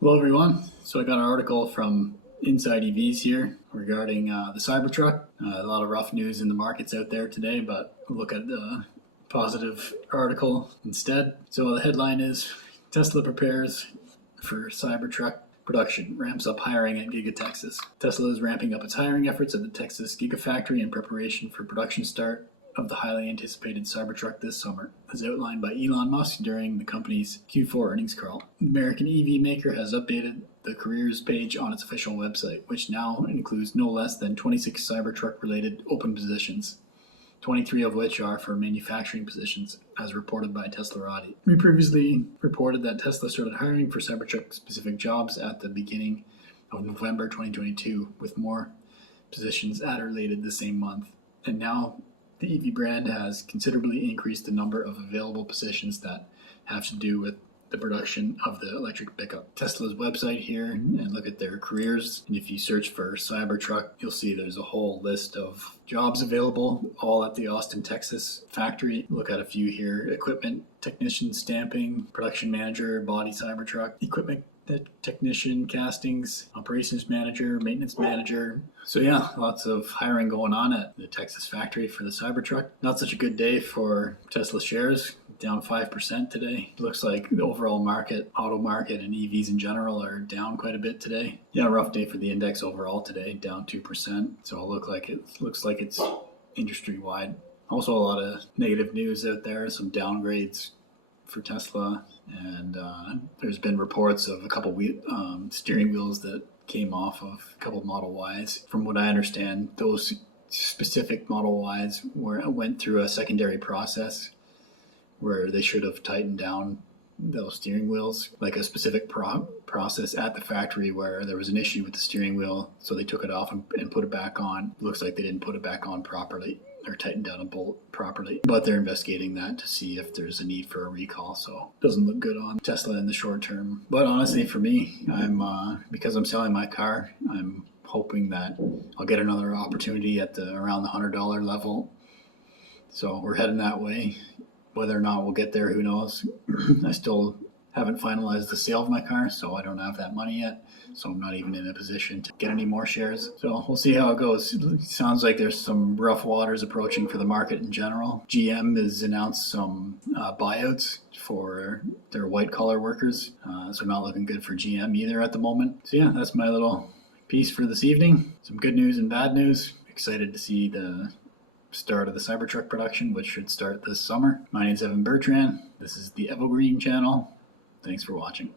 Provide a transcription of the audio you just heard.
Hello everyone. So I got an article from InsideEVs here regarding the Cybertruck. A lot of rough news in the markets out there today, but we'll look at the positive article instead. So the headline is Tesla prepares for Cybertruck production, ramps up hiring at gigatexas. Tesla is ramping up its hiring efforts at the Texas Gigafactory in preparation for production start of the highly anticipated Cybertruck this summer, as outlined by Elon Musk during the company's Q4 earnings call. The American EV maker has updated the careers page on its official website, which now includes no less than 26 Cybertruck-related open positions, 23 of which are for manufacturing positions, as reported by Teslarati. We previously reported that Tesla started hiring for Cybertruck-specific jobs at the beginning of November 2022, with more positions added or later the same month. And now the EV brand has considerably increased the number of available positions that have to do with the production of the electric pickup. Tesla's website here, and look at their careers. And if you search for Cybertruck, you'll see there's a whole list of jobs available, all at the Austin, Texas factory. Look at a few here: equipment technician, stamping, production manager, body Cybertruck, equipment technician, castings, operations manager, maintenance manager. So yeah, lots of hiring going on at the Texas factory for the Cybertruck. Not such a good day for Tesla shares, down 5% today. Looks like the overall market, auto market, and EVs in general are down quite a bit today. Yeah, rough day for the index overall today, down 2%. So it looks like it's industry wide. Also a lot of negative news out there, some downgrades for Tesla, and there's been reports of a couple steering wheels that came off of a couple Model Ys. From what I understand, those specific Model Ys went through a secondary process where they should have tightened down those steering wheels, like a specific process at the factory where there was an issue with the steering wheel, so they took it off and put it back on. Looks like they didn't put it back on properly or tighten down a bolt properly, but they're investigating that to see if there's a need for a recall. So it doesn't look good on Tesla in the short term. But honestly, for me, because I'm selling my car, I'm hoping that I'll get another opportunity at around the $100 level. So we're heading that way. Whether or not we'll get there, who knows? I still haven't finalized the sale of my car, so I don't have that money yet. So I'm not even in a position to get any more shares. So we'll see how it goes. It sounds like there's some rough waters approaching for the market in general. GM has announced some buyouts for their white collar workers. So not looking good for GM either at the moment. So yeah, that's my little piece for this evening. Some good news and bad news. Excited to see the start of the Cybertruck production, which should start this summer. My name is Evan Bertrand. This is the Evergreen channel. Thanks for watching.